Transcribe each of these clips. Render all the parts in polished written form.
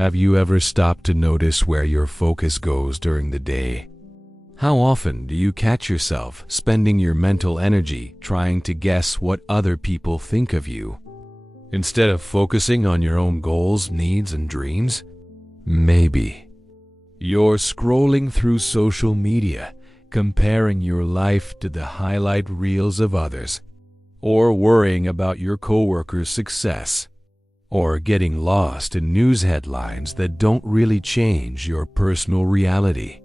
Have you ever stopped to notice where your focus goes during the day? How often do you catch yourself spending your mental energy trying to guess what other people think of you, instead of focusing on your own goals, needs, and dreams? Maybe you're scrolling through social media, comparing your life to the highlight reels of others, or worrying about your coworkers' success, or getting lost in news headlines that don't really change your personal reality.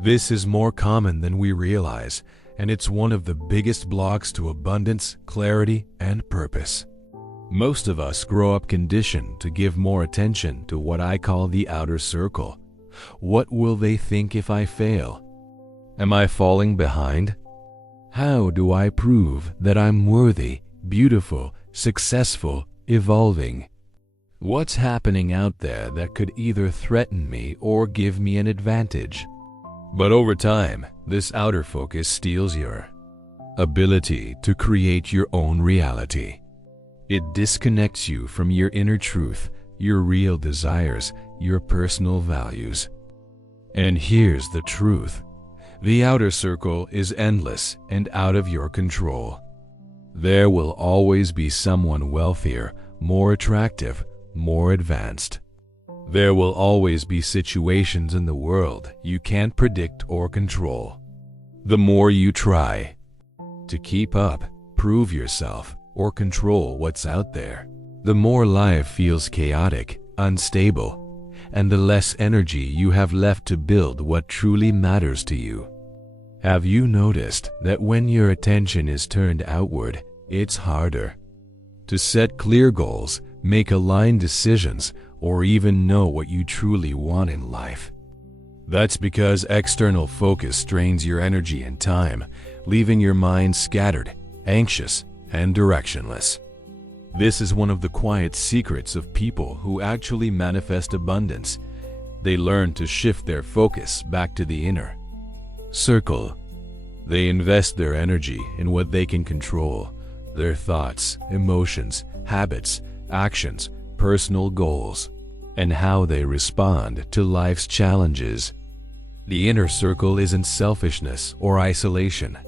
This is more common than we realize, and it's one of the biggest blocks to abundance, clarity, and purpose. Most of us grow up conditioned to give more attention to what I call the outer circle. What will they think if I fail? Am I falling behind? How do I prove that I'm worthy, beautiful, successful, evolving? What's happening out there that could either threaten me or give me an advantage? But over time, this outer focus steals your ability to create your own reality. It disconnects you from your inner truth, your real desires, your personal values. And here's the truth. The outer circle is endless and out of your control. There will always be someone wealthier, more attractive, more advanced. There will always be situations in the world you can't predict or control. The more you try to keep up, prove yourself, or control what's out there, the more life feels chaotic, unstable, and the less energy you have left to build what truly matters to you. Have you noticed that when your attention is turned outward, it's harder to set clear goals, make aligned decisions, or even know what you truly want in life? That's because external focus drains your energy and time, leaving your mind scattered, anxious, and directionless. This is one of the quiet secrets of people who actually manifest abundance. They learn to shift their focus back to the inner circle. They invest their energy in what they can control: their thoughts, emotions, habits, actions, personal goals, and how they respond to life's challenges. The inner circle isn't selfishness or isolation.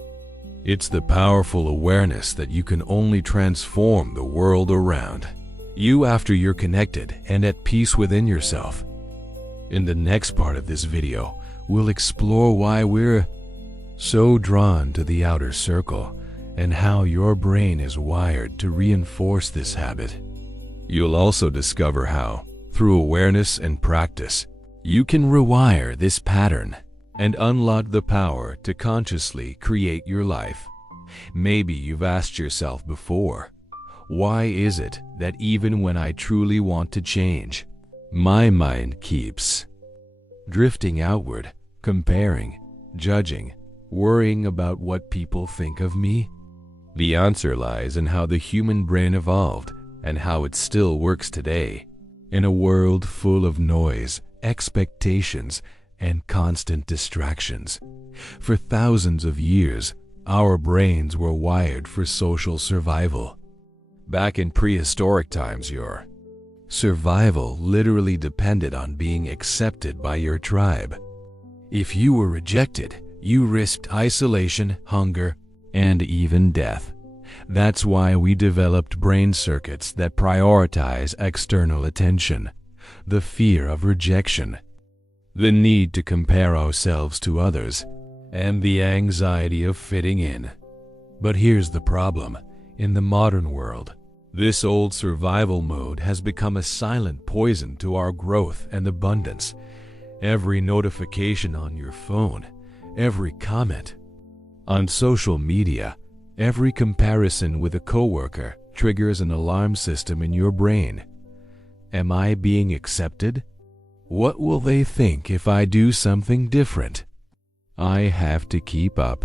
It's the powerful awareness that you can only transform the world around you after you're connected and at peace within yourself. In the next part of this video, we'll explore why we're so drawn to the outer circle and how your brain is wired to reinforce this habit. You'll also discover how, through awareness and practice, you can rewire this pattern and unlock the power to consciously create your life. Maybe you've asked yourself before, why is it that even when I truly want to change, my mind keeps drifting outward, comparing, judging, worrying about what people think of me? The answer lies in how the human brain evolved and how it still works today. In a world full of noise, expectations, and constant distractions, for thousands of years, our brains were wired for social survival. Back in prehistoric times, your survival literally depended on being accepted by your tribe. If you were rejected, you risked isolation, hunger, and even death. That's why we developed brain circuits that prioritize external attention, the fear of rejection, the need to compare ourselves to others, and the anxiety of fitting in. But here's the problem. In the modern world, this old survival mode has become a silent poison to our growth and abundance. Every notification on your phone, every comment on social media, every comparison with a coworker triggers an alarm system in your brain. Am I being accepted? What will they think if I do something different? I have to keep up.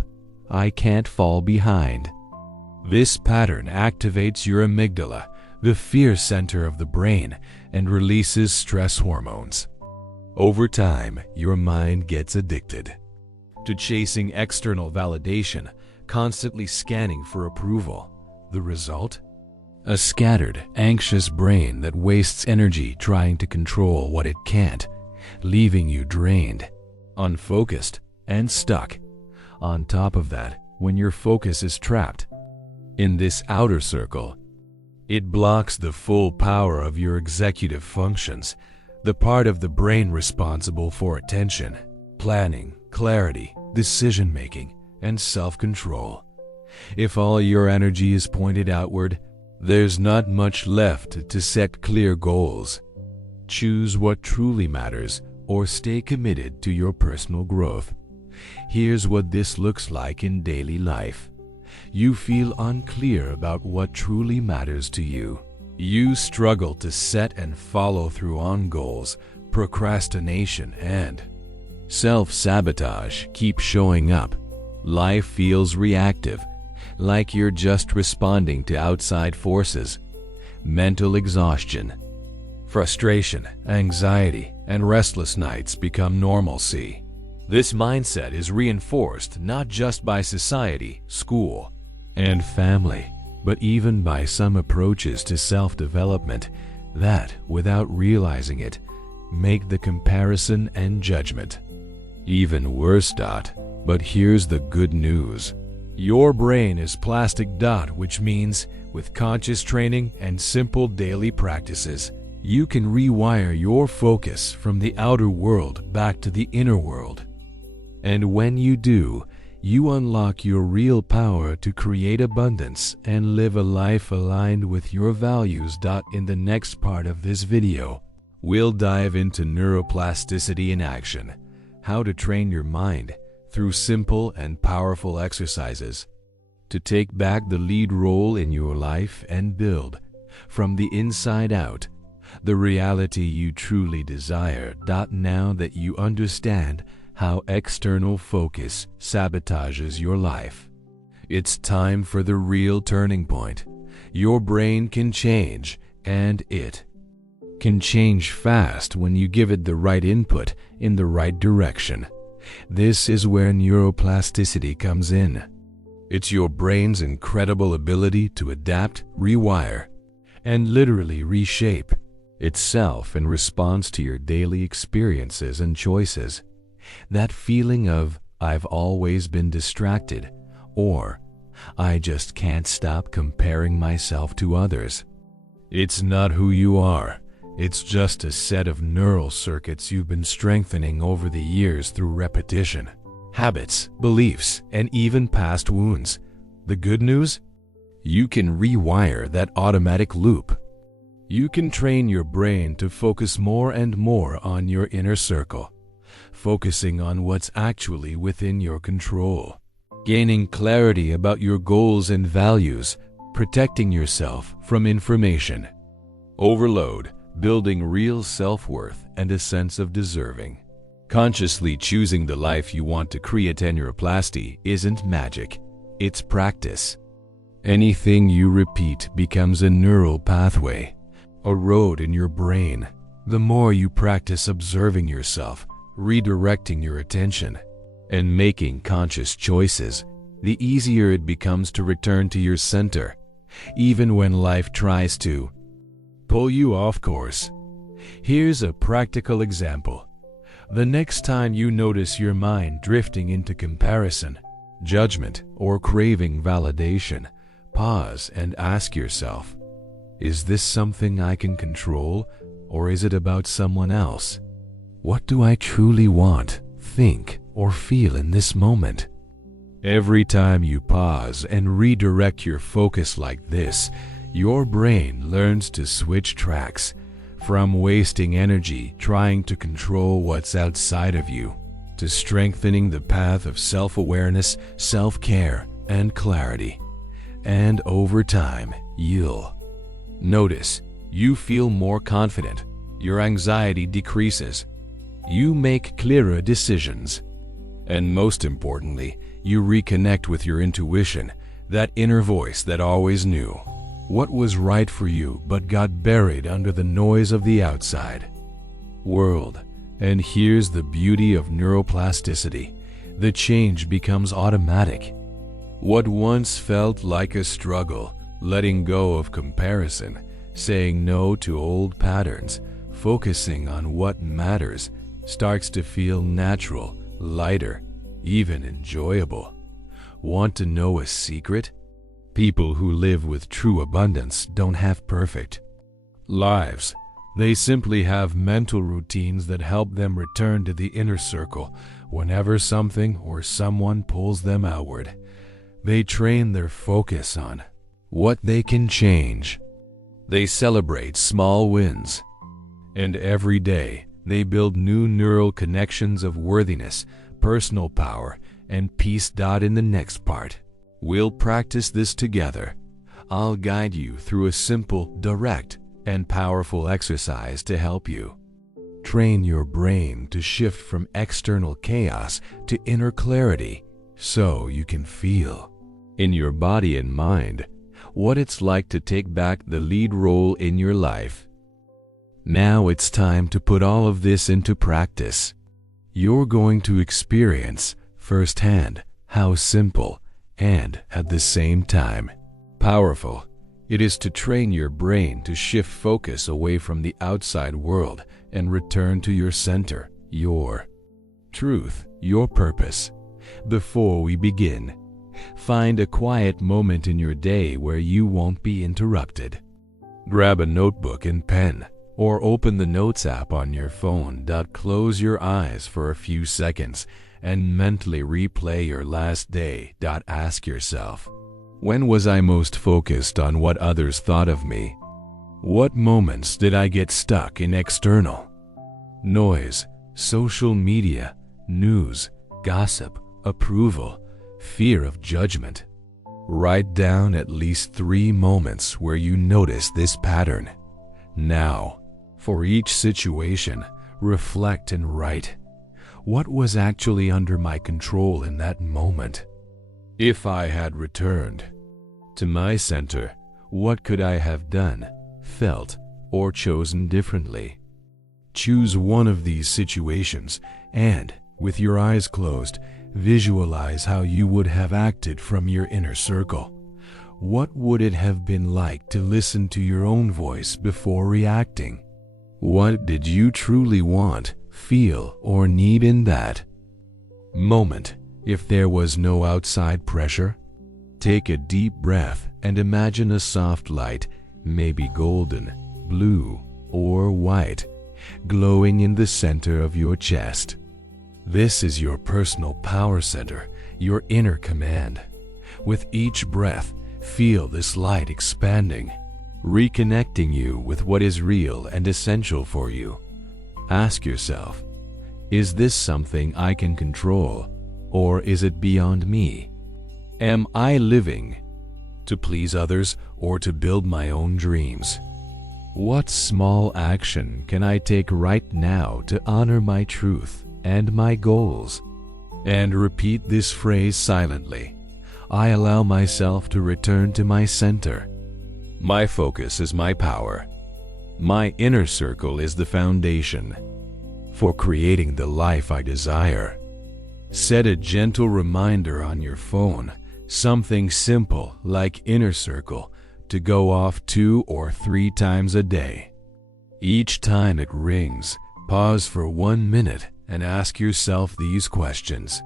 I can't fall behind. This pattern activates your amygdala, the fear center of the brain, and releases stress hormones. Over time, your mind gets addicted to chasing external validation, constantly scanning for approval. The result? A scattered, anxious brain that wastes energy trying to control what it can't, leaving you drained, unfocused, and stuck. On top of that, when your focus is trapped in this outer circle, it blocks the full power of your executive functions, the part of the brain responsible for attention, planning, clarity, decision-making, and self-control. If all your energy is pointed outward, there's not much left to set clear goals, choose what truly matters, or stay committed to your personal growth. Here's what this looks like in daily life. You feel unclear about what truly matters to you. You struggle to set and follow through on goals. Procrastination and self-sabotage keep showing up. Life feels reactive, like you're just responding to outside forces. Mental exhaustion, frustration, anxiety, and restless nights become normalcy. This mindset is reinforced not just by society, school, and family, but even by some approaches to self-development that, without realizing it, make the comparison and judgment even worse. But here's the good news. Your brain is plastic. Which means, with conscious training and simple daily practices, you can rewire your focus from the outer world back to the inner world. And when you do, you unlock your real power to create abundance and live a life aligned with your values. In the next part of this video, we'll dive into neuroplasticity in action, how to train your mind through simple and powerful exercises to take back the lead role in your life and build, from the inside out, the reality you truly desire. Now that you understand how external focus sabotages your life, it's time for the real turning point. Your brain can change, and it can change fast when you give it the right input in the right direction. This is where neuroplasticity comes in. It's your brain's incredible ability to adapt, rewire, and literally reshape itself in response to your daily experiences and choices. That feeling of, I've always been distracted, or I just can't stop comparing myself to others. It's not who you are. It's just a set of neural circuits you've been strengthening over the years through repetition, habits, beliefs, and even past wounds. The good news? You can rewire that automatic loop. You can train your brain to focus more and more on your inner circle, focusing on what's actually within your control, gaining clarity about your goals and values, protecting yourself from information overload, building real self-worth and a sense of deserving. Consciously choosing the life you want to create. Neuroplasty isn't magic, it's practice. Anything you repeat becomes a neural pathway, a road in your brain. The more you practice observing yourself, redirecting your attention, and making conscious choices, the easier it becomes to return to your center, even when life tries to pull you off course. Here's a practical example. The next time you notice your mind drifting into comparison, judgment, or craving validation, pause and ask yourself, is this something I can control, or is it about someone else? What do I truly want, think, or feel in this moment? Every time you pause and redirect your focus like this, your brain learns to switch tracks, from wasting energy trying to control what's outside of you, to strengthening the path of self-awareness, self-care, and clarity. And over time, you'll notice you feel more confident, your anxiety decreases, you make clearer decisions, and most importantly, you reconnect with your intuition, that inner voice that always knew what was right for you but got buried under the noise of the outside world. And here's the beauty of neuroplasticity. The change becomes automatic. What once felt like a struggle Letting go of comparison, saying no to old patterns, focusing on what matters starts to feel natural, lighter, even enjoyable. Want to know a secret? People who live with true abundance don't have perfect lives. They simply have mental routines that help them return to the inner circle whenever something or someone pulls them outward. They train their focus on what they can change. They celebrate small wins. And every day, they build new neural connections of worthiness, personal power, and peace. In the next part, we'll practice this together. I'll guide you through a simple, direct, and powerful exercise to help you train your brain to shift from external chaos to inner clarity so you can feel in your body and mind what it's like to take back the lead role in your life. Now it's time to put all of this into practice. You're going to experience firsthand how simple and, at the same time, powerful it is to train your brain to shift focus away from the outside world and return to your center, your truth, your purpose. Before we begin, find a quiet moment in your day where you won't be interrupted. Grab a notebook and pen, or open the Notes app on your phone. Close your eyes for a few seconds and mentally replay your last day. Ask yourself, when was I most focused on what others thought of me? What moments did I get stuck in external noise, social media, news, gossip, approval, fear of judgment? Write down at least 3 moments where you notice this pattern. Now, for each situation, reflect and write, what was actually under my control in that moment? If I had returned to my center, what could I have done, felt, or chosen differently? Choose one of these situations and, with your eyes closed, visualize how you would have acted from your inner circle. What would it have been like to listen to your own voice before reacting? What did you truly want, feel, or need in that moment? If there was no outside pressure, take a deep breath and imagine a soft light, maybe golden, blue, or white, glowing in the center of your chest. This is your personal power center, your inner command. With each breath, feel this light expanding, reconnecting you with what is real and essential for you. Ask yourself, is this something I can control? Or is it beyond me? Am I living to please others or to build my own dreams? What small action can I take right now to honor my truth and my goals? And repeat this phrase silently. I allow myself to return to my center. My focus is my power. My inner circle is the foundation for creating the life I desire. Set a gentle reminder on your phone, something simple like inner circle, to go off 2 or 3 times a day. Each time it rings, pause for 1 minute and ask yourself these questions.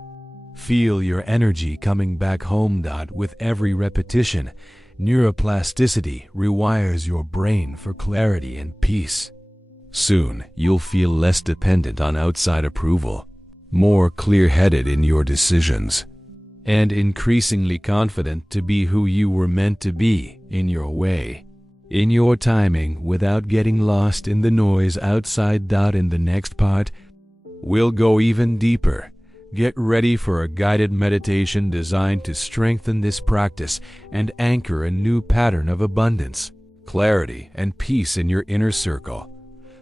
Feel your energy coming back home. With every repetition, neuroplasticity rewires your brain for clarity and peace. Soon, you'll feel less dependent on outside approval, more clear-headed in your decisions, and increasingly confident to be who you were meant to be, in your way, in your timing, without getting lost in the noise outside. In the next part, we'll go even deeper. Get ready for a guided meditation designed to strengthen this practice and anchor a new pattern of abundance, clarity, and peace in your inner circle.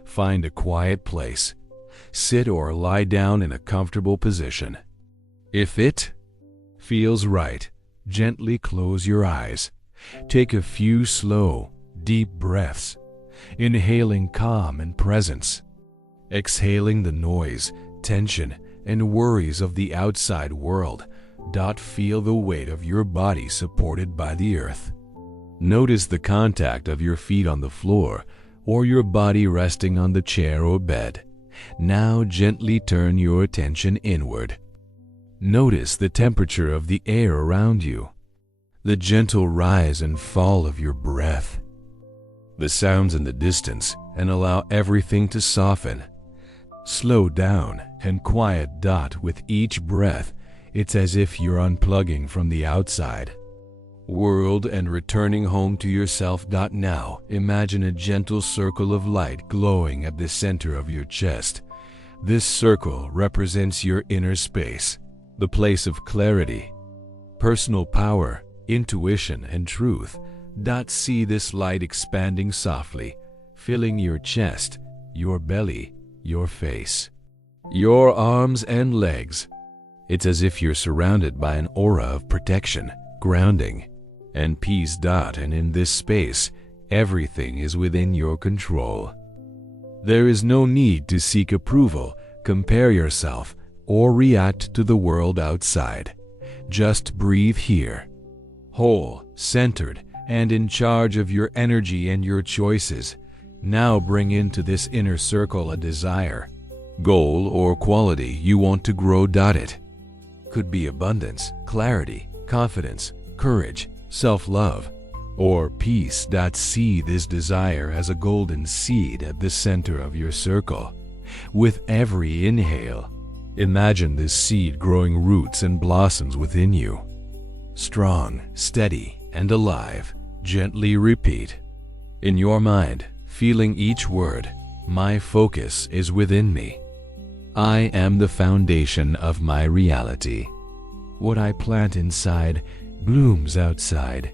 Find a quiet place. Sit or lie down in a comfortable position. If it feels right, gently close your eyes. Take a few slow, deep breaths, inhaling calm and presence, exhaling the noise, tension, and worries of the outside world. Feel the weight of your body supported by the earth. Notice the contact of your feet on the floor or your body resting on the chair or bed. Now gently turn your attention inward. Notice the temperature of the air around you, the gentle rise and fall of your breath, the sounds in the distance, and allow everything to soften. Slow down and quiet. With each breath, it's as if you're unplugging from the outside world and returning home to yourself. Now, imagine a gentle circle of light glowing at the center of your chest. This circle represents your inner space, the place of clarity, personal power, intuition, and truth. See this light expanding softly, filling your chest, your belly, your face, your arms and legs. It's as if you're surrounded by an aura of protection, grounding, and peace. And in this space, everything is within your control. There is no need to seek approval, compare yourself, or react to the world outside. Just breathe here, whole, centered, and in charge of your energy and your choices. Now bring into this inner circle a desire, goal, or quality you want to grow. It could be abundance, clarity, confidence, courage, self-love, or peace. See this desire as a golden seed at the center of your circle. With every inhale, imagine this seed growing roots and blossoms within you. Strong, steady, and alive. Gently repeat in your mind, feeling each word. My focus is within me. I am the foundation of my reality. What I plant inside blooms outside.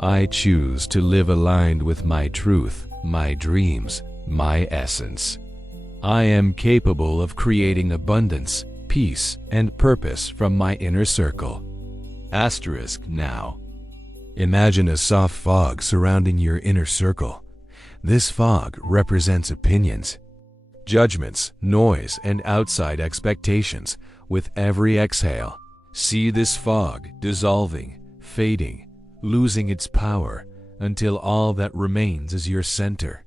I choose to live aligned with my truth, my dreams, my essence. I am capable of creating abundance, peace, and purpose from my inner circle. Now, imagine a soft fog surrounding your inner circle. This fog represents opinions, judgments, noise, and outside expectations. With every exhale, see this fog dissolving, fading, losing its power, until all that remains is your center.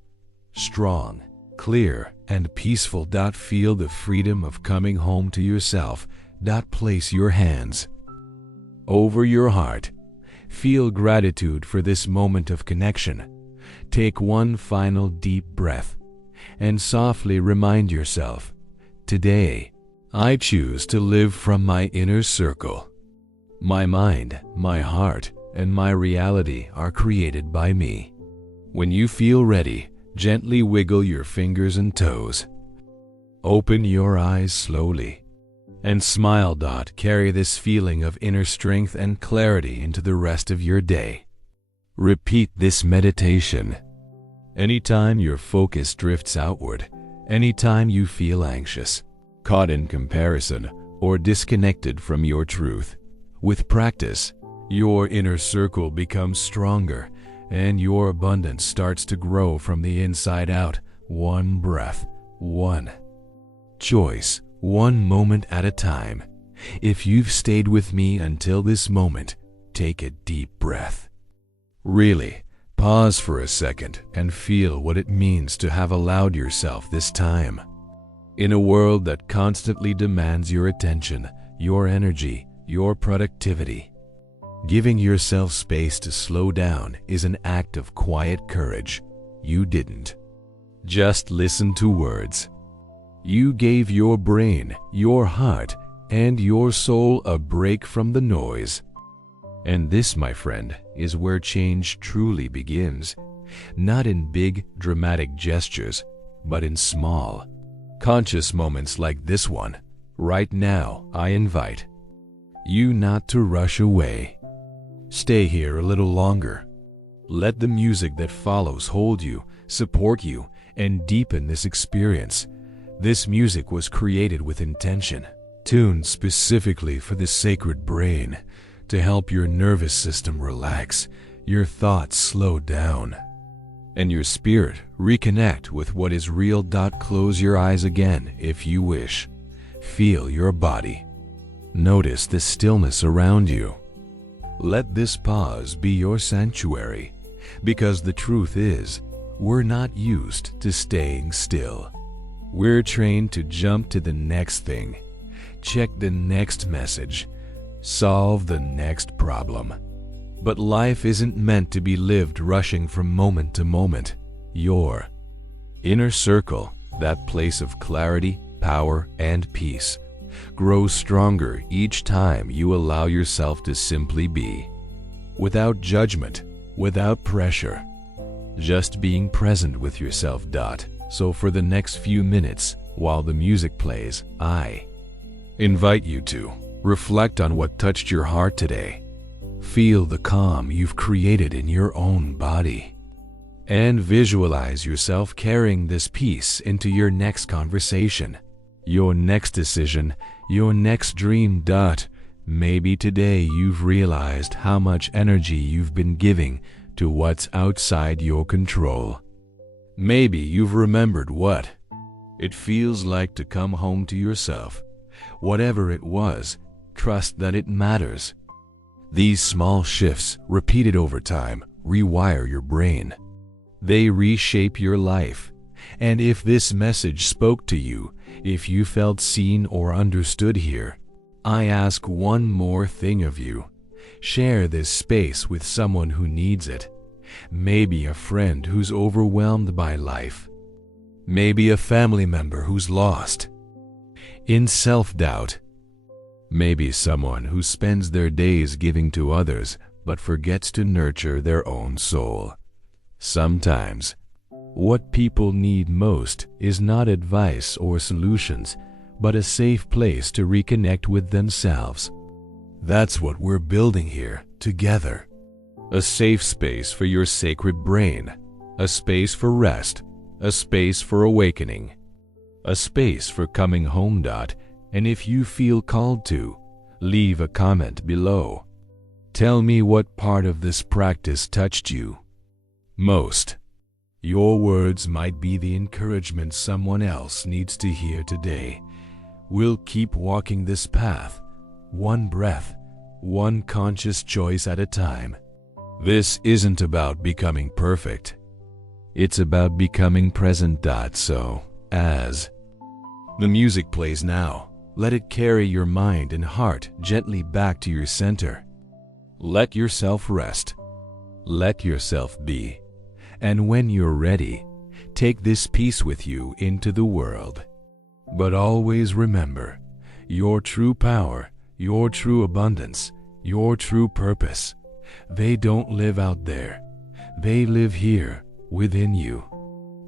Strong, clear, and peaceful. Feel the freedom of coming home to yourself. Place your hands over your heart. Feel gratitude for this moment of connection. Take one final deep breath and softly remind yourself, today, I choose to live from my inner circle. My mind, my heart, and my reality are created by me. When you feel ready, gently wiggle your fingers and toes. Open your eyes slowly and smile. Carry this feeling of inner strength and clarity into the rest of your day. Repeat this meditation anytime your focus drifts outward, anytime you feel anxious, caught in comparison, or disconnected from your truth. With practice, your inner circle becomes stronger and your abundance starts to grow from the inside out. One breath, one choice, one moment at a time. If you've stayed with me until this moment, take a deep breath. Really, pause for a second and feel what it means to have allowed yourself this time. In a world that constantly demands your attention, your energy, your productivity, giving yourself space to slow down is an act of quiet courage. You didn't just listen to words. You gave your brain, your heart, and your soul a break from the noise. And this, my friend, is where change truly begins. Not in big, dramatic gestures, but in small, conscious moments like this one. Right now, I invite you not to rush away. Stay here a little longer. Let the music that follows hold you, support you, and deepen this experience. This music was created with intention, tuned specifically for the sacred brain, to help your nervous system relax, your thoughts slow down, and your spirit reconnect with what is real. Close your eyes again if you wish. Feel your body. Notice the stillness around you. Let this pause be your sanctuary, Because the truth is, we're not used to staying still. We're trained to jump to the next thing, check the next message, solve the next problem. But life isn't meant to be lived rushing from moment to moment. Your inner circle, that place of clarity, power, and peace, grows stronger each time you allow yourself to simply be. Without judgment, without pressure, just being present with yourself. So for the next few minutes, while the music plays, I invite you to reflect on what touched your heart today. Feel the calm you've created in your own body. And visualize yourself carrying this peace into your next conversation, your next decision, your next dream. Maybe today you've realized how much energy you've been giving to what's outside your control. Maybe you've remembered what it feels like to come home to yourself. Whatever it was, trust that it matters. These small shifts, repeated over time, rewire your brain. They reshape your life. And if this message spoke to you, if you felt seen or understood here, I ask one more thing of you. Share this space with someone who needs it. Maybe a friend who's overwhelmed by life. Maybe a family member who's lost in self-doubt. Maybe someone who spends their days giving to others but forgets to nurture their own soul. Sometimes, what people need most is not advice or solutions, but a safe place to reconnect with themselves. That's what we're building here, together. A safe space for your sacred brain, a space for rest, a space for awakening, a space for coming home. And if you feel called to, leave a comment below. Tell me what part of this practice touched you most. Your words might be the encouragement someone else needs to hear today. We'll keep walking this path, one breath, one conscious choice at a time. This isn't about becoming perfect. It's about becoming present. So, as the music plays now, let it carry your mind and heart gently back to your center. Let yourself rest. Let yourself be. And when you're ready, take this peace with you into the world. But always remember, your true power, your true abundance, your true purpose, they don't live out there. They live here, within you.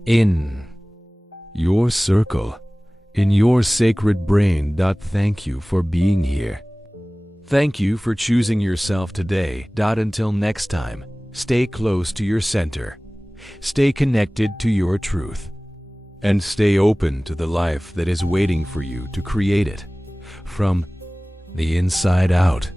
In your circle, in your sacred brain. Thank you for being here. Thank you for choosing yourself today. Until next time, stay close to your center. Stay connected to your truth. And stay open to the life that is waiting for you to create it from the inside out.